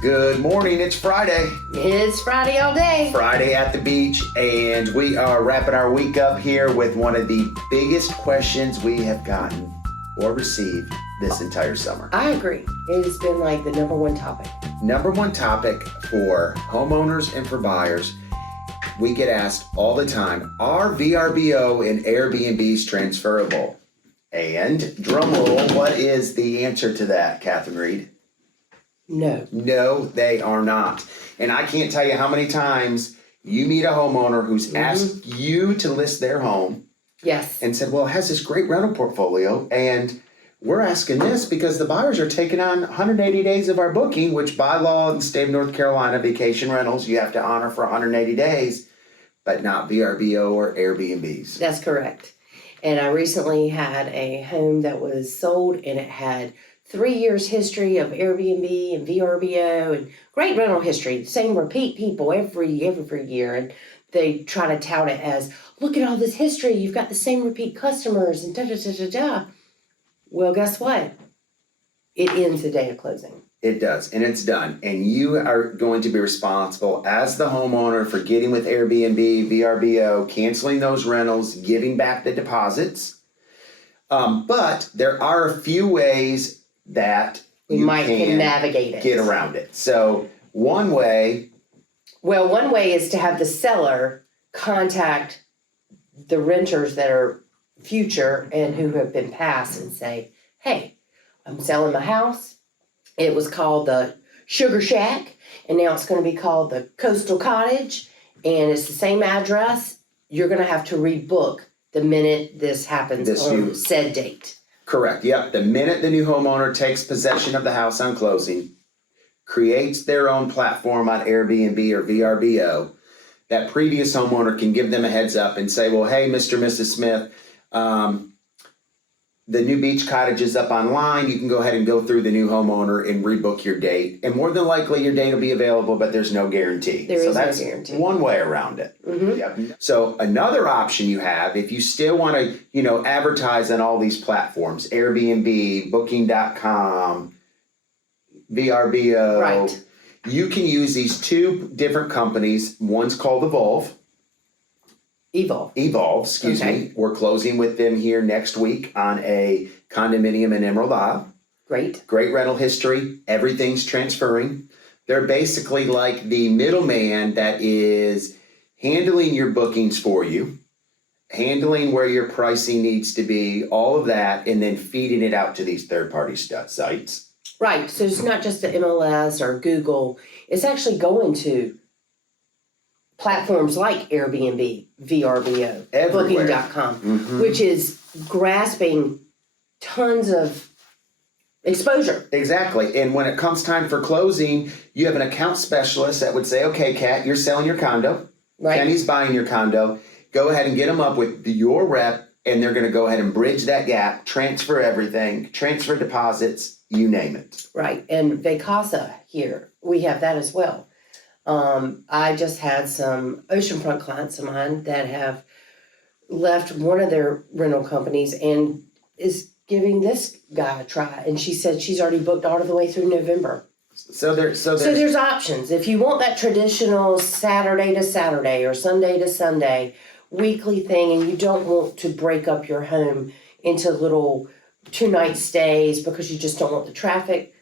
Good morning, it's Friday. It's Friday all day. Friday at the beach, and we are wrapping our week up here with one of the biggest questions we have gotten or received this entire summer. I agree. It has been like the number one topic. Number one topic for homeowners and for buyers. We get asked all the time, are VRBO and Airbnbs transferable? And drum roll, what is the answer to that, Catherine Reed? No. No, they are not. And I can't tell you how many times you meet a homeowner who's asked you to list their home. Yes. And said, well, it has this great rental portfolio, and we're asking this because the buyers are taking on 180 days of our booking, which by law in the state of North Carolina, vacation rentals, you have to honor for 180 days, but not VRBO or Airbnbs. That's correct. And I recently had a home that was sold, and it had 3 years history of Airbnb and VRBO and great rental history. Same repeat people every year. And they try to tout it as, look at all this history. You've got the same repeat customers and da-da-da-da-da. Well, guess what? It ends the day of closing. It does, and it's done. And you are going to be responsible as the homeowner for getting with Airbnb, VRBO, canceling those rentals, giving back the deposits. But there are a few ways that We can navigate it. Get around it. So one way is to have the seller contact the renters that are future and who have been passed and say, hey, I'm selling my house. It was called the Sugar Shack, and now it's going to be called the Coastal Cottage, and it's the same address. You're going to have to rebook the minute this happens on said date. Correct. Yep. The minute the new homeowner takes possession of the house on closing, creates their own platform on Airbnb or VRBO, that previous homeowner can give them a heads up and say, well, hey, Mr. and Mrs. Smith, the new beach cottage is up online. You can go ahead and go through the new homeowner and rebook your date. And more than likely your date will be available, but there's no guarantee. That's no guarantee. One way around it. Mm-hmm. Yep. So another option you have, if you still want to, advertise on all these platforms, Airbnb, Booking.com, VRBO. Right. You can use these two different companies. One's called Evolve, excuse me. We're closing with them here next week on a condominium in Emerald Isle. Great rental history. Everything's transferring. They're basically like the middleman that is handling your bookings for you, handling where your pricing needs to be, all of that, and then feeding it out to these third-party sites. Right. So it's not just the MLS or Google. It's actually going to platforms like Airbnb, VRBO, Booking.com, which is grasping tons of exposure. Exactly. And when it comes time for closing, you have an account specialist that would say, okay, Kat, you're selling your condo. Right. Kenny's buying your condo. Go ahead and get them up with your rep, and they're going to go ahead and bridge that gap, transfer everything, transfer deposits, you name it. Right. And Vacasa here, we have that as well. I just had some oceanfront clients of mine that have left one of their rental companies and is giving this guy a try. And she said she's already booked all the way through November. So there's options. If you want that traditional Saturday to Saturday or Sunday to Sunday weekly thing, and you don't want to break up your home into little 2-night stays because you just don't want the traffic,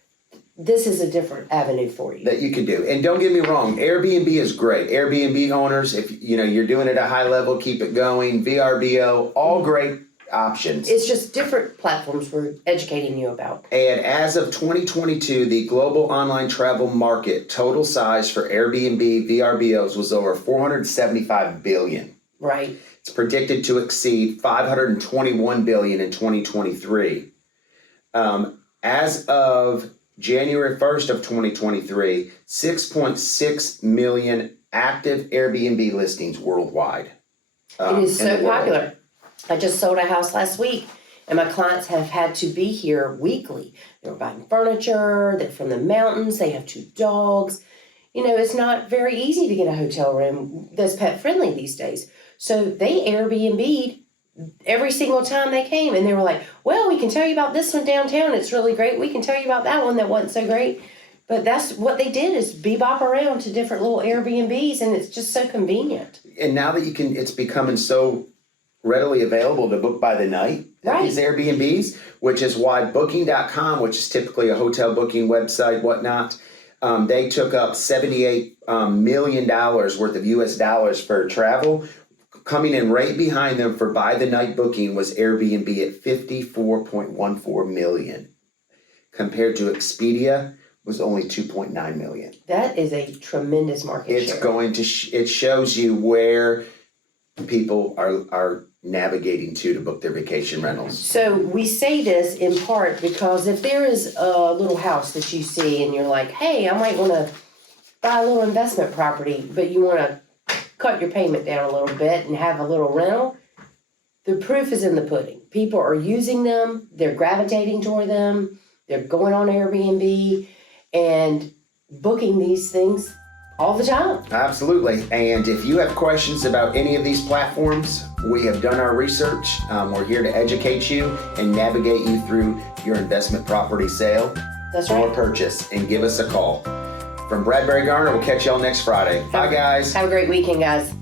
this is a different avenue for you. That you can do. And don't get me wrong, Airbnb is great. Airbnb owners, if you're doing it at a high level, keep it going. VRBO, all great options. It's just different platforms we're educating you about. And as of 2022, the global online travel market total size for Airbnb, VRBOs was over $475 billion. Right. It's predicted to exceed $521 billion in 2023. As of January 1st of 2023, 6.6 million active Airbnb listings worldwide. It is so popular. I just sold a house last week, and my clients have had to be here weekly. They're buying furniture, they're from the mountains, they have 2 dogs. It's not very easy to get a hotel room that's pet friendly these days. So they Airbnb'd every single time they came, and they were like, well, we can tell you about this one downtown. It's really great. We can tell you about that one that wasn't so great. But that's what they did is bebop around to different little Airbnbs, and it's just so convenient. And now that it's becoming so readily available to book by the night at Right. these Airbnbs, which is why Booking.com, which is typically a hotel booking website, whatnot, they took up $78 million worth of US dollars for travel. Coming in right behind them for by the night booking was Airbnb at 54.14 million, compared to Expedia was only 2.9 million. That is a tremendous market It's share. going to it shows you where people are navigating to book their vacation rentals. So we say this in part because if there is a little house that you see and you're like, hey, I might want to buy a little investment property, but you want to cut your payment down a little bit and have a little rental, the proof is in the pudding. People are using them, they're gravitating toward them, they're going on Airbnb and booking these things all the time. Absolutely. And if you have questions about any of these platforms, we have done our research. We're here to educate you and navigate you through your investment property sale That's or right. purchase, and give us a call. From Bradberry Garner, we'll catch y'all next Friday. Bye, guys. Have a great weekend, guys.